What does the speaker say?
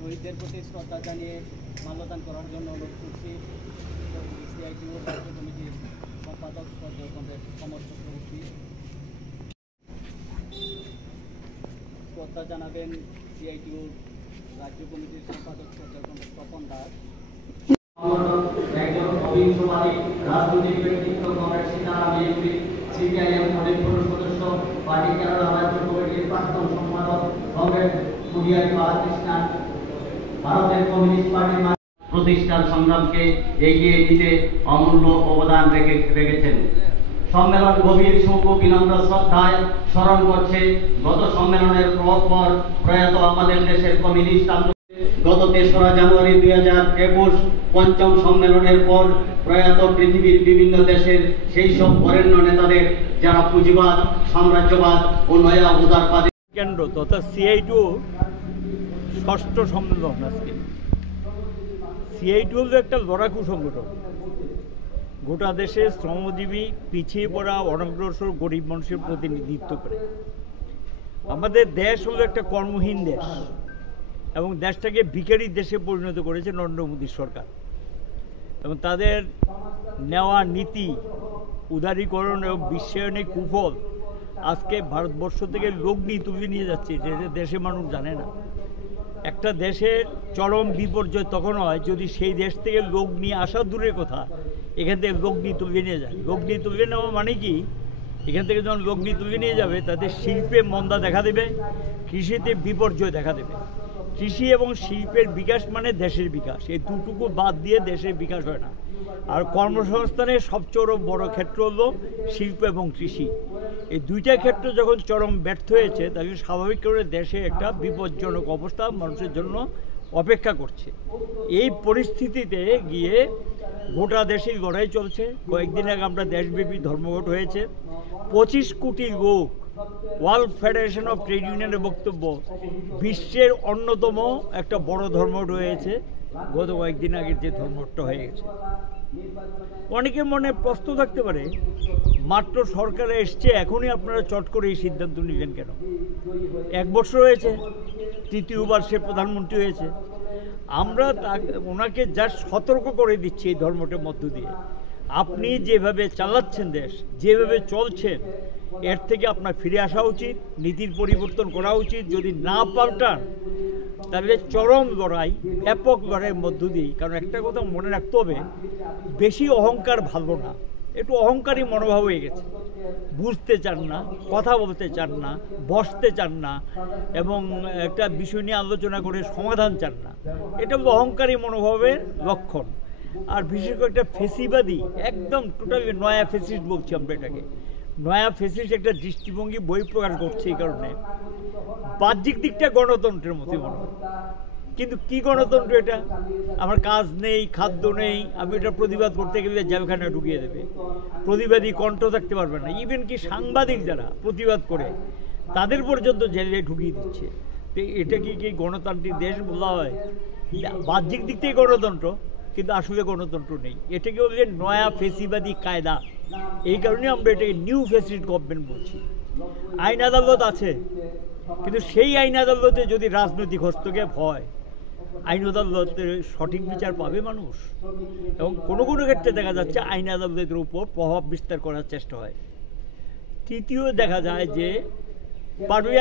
শহীদদের প্রতি শ্রদ্ধা জানিয়ে মাল্যদান করার জন্য অনুরোধ করছি সিআইটিউ রাজ্য কমিটির সম্পাদক শ্রদ্ধেয় কমল চক্রবর্তী। শ্রদ্ধা জানাবেন সিআইটিউ রাজ্য কমিটির সম্পাদক শ্রদ্ধেয় তপন দাস। একজন অবিংশবাদী রাজনৈতিক ব্যক্তিত্ব কংগ্রেস সীতারাম ইয়েচুরি, সিপিআইএম ফরিদপুর সদস্য, পার্টি কেরালা রাজ্য কমিটির প্রাক্তন সম্পাদক কংগ্রেস কুরিয়ার বালকৃষ্ণন, ভারতের কমিউনিস্ট পার্টির প্রতিষ্ঠার সংগ্রামকে এগিয়ে দিতে অমূল্য অবদান রেখেছেন। সম্মেলন গভীর শোক ও বিনম্র শ্রদ্ধায় স্মরণ করছে গত সম্মেলনের পর প্রয়াত আমাদের দেশের কমিউনিস্ট গত ৩রা জানুয়ারি ২০২১ পঞ্চম সম্মেলনের পর প্রয়াত পৃথিবীর বিভিন্ন দেশের সেই সব বরেণ্য নেতাদের যারা পুঁজিবাদ, সাম্রাজ্যবাদ ও নয়া উদারবাদের কেন্দ্র তথা সিআইটিউ ষষ্ঠ সম্মেলন। আজকে সিআইটিউ একটা লড়াকু সংগঠন, গোটা দেশে শ্রমজীবী, পিছিয়ে পড়া, অনগ্রসর গরিব মানুষের প্রতিনিধিত্ব করে। আমাদের দেশ হলো একটা কর্মহীন দেশ এবং দেশটাকে ভিখারি দেশে পরিণত করেছে নরেন্দ্র মোদীর সরকার এবং তাদের নেওয়া নীতি, উদারীকরণ এবং বিশ্বায়নের কুফল আজকে ভারতবর্ষ থেকে লগ্নি তুলে নিয়ে যাচ্ছে, যে দেশে মানুষ জানে না। একটা দেশের চরম বিপর্যয় তখন হয় যদি সেই দেশ থেকে লগ্নি আসা দূরের কথা, এখান থেকে লগ্নি তুলে নিয়ে যায়। লগ্নি তুলে নেওয়া মানে কি, এখান থেকে যখন লগ্নি তুলে নিয়ে যাবে তাদের শিল্পে মন্দা দেখা দেবে, কৃষিতে বিপর্যয় দেখা দেবে। কৃষি এবং শিল্পের বিকাশ মানে দেশের বিকাশ, এই দুটুকু বাদ দিয়ে দেশের বিকাশ হয় না। আর কর্মসংস্থানের সবচেয়ে বড় ক্ষেত্র হলো শিল্প এবং কৃষি। এই দুইটা ক্ষেত্র যখন চরম ব্যর্থ হয়েছে, তাহলে স্বাভাবিক করে দেশে একটা বিপজ্জনক অবস্থা মানুষের জন্য অপেক্ষা করছে। এই পরিস্থিতিতে গিয়ে গোটা দেশেই লড়াই চলছে। কয়েকদিন আগে আমরা দেশব্যাপী ধর্মঘট হয়েছে, 25 কোটি লোক, ওয়ার্ল্ড ফেডারেশন অফ ট্রেড ইউনিয়নের বক্তব্য বিশ্বের অন্যতম একটা বড় ধর্মঘট হয়েছে গত কয়েকদিন আগের যে ধর্মঘটটা হয়ে গেছে। অনেকের মনে প্রশ্ন থাকতে পারে, মাত্র সরকারে এসছে, এখনই আপনারা চট করে এই সিদ্ধান্ত নিলেন কেন? 1 বছর হয়েছে, 3য়বার সে প্রধানমন্ত্রী হয়েছে। আমরা ওনাকে যা সতর্ক করে দিচ্ছি এই ধর্মটার মধ্য দিয়ে, আপনি যেভাবে চালাচ্ছেন দেশ, যেভাবে চলছেন, এর থেকে আপনার ফিরে আসা উচিত, নীতির পরিবর্তন করা উচিত। যদি না পাল্টান তাহলে চরম লড়াই, ব্যাপক লড়াইয়ের মধ্য দিয়েই। কারণ একটা কথা মনে রাখতে হবে, বেশি অহংকার ভালো না। একটু অহংকারী মনোভাব হয়ে গেছে, বুঝতে চান না, কথা বলতে চান না, বসতে চান না এবং একটা বিষয় নিয়ে আলোচনা করে সমাধান চান না। এটা অহংকারী মনোভাবের লক্ষণ। আর বিশেষ করে একটা ফেসিবাদী, একদম টোটালি নয়া ফেসিস্ট বলছি আমরা এটাকে। নয়া ফেসিস্ট একটা দৃষ্টিভঙ্গি বহিঃপ্রকাশ করছে। এই কারণে বাহ্যিক দিকটা গণতন্ত্রের মতোই মনে হয়, কিন্তু কি গণতন্ত্র এটা? আমার কাজ নেই, খাদ্য নেই, আমি এটা প্রতিবাদ করতে গেলে জেলখানা ঢুকিয়ে দেবে, প্রতিবাদী কণ্ঠ থাকতে পারবে না। ইভেন কি সাংবাদিক যারা প্রতিবাদ করে তাদের পর্যন্ত জেলে ঢুকিয়ে দিচ্ছে। তো এটা কি গণতান্ত্রিক দেশ বলা হয়? বাহ্যিক দিক থেকে গণতন্ত্র, কিন্তু আসলে গণতন্ত্র নেই। এটাকে বলছে নয়া ফেসিবাদী কায়দা। এই কারণে আমরা এটাকে নিউ ফেসিস্ট গভর্নমেন্ট বলছি। আইন আদালত আছে, কিন্তু সেই আইন আদালতে যদি রাজনৈতিক হস্তক্ষেপ হয়, আইন আদালতের সঠিক বিচার পাবে মানুষ? এবং কোনো কোনো ক্ষেত্রে দেখা যাচ্ছে আইন আদালতের উপর প্রভাব বিস্তার করার চেষ্টা হয়। তৃতীয় দেখা যায় যে পারবে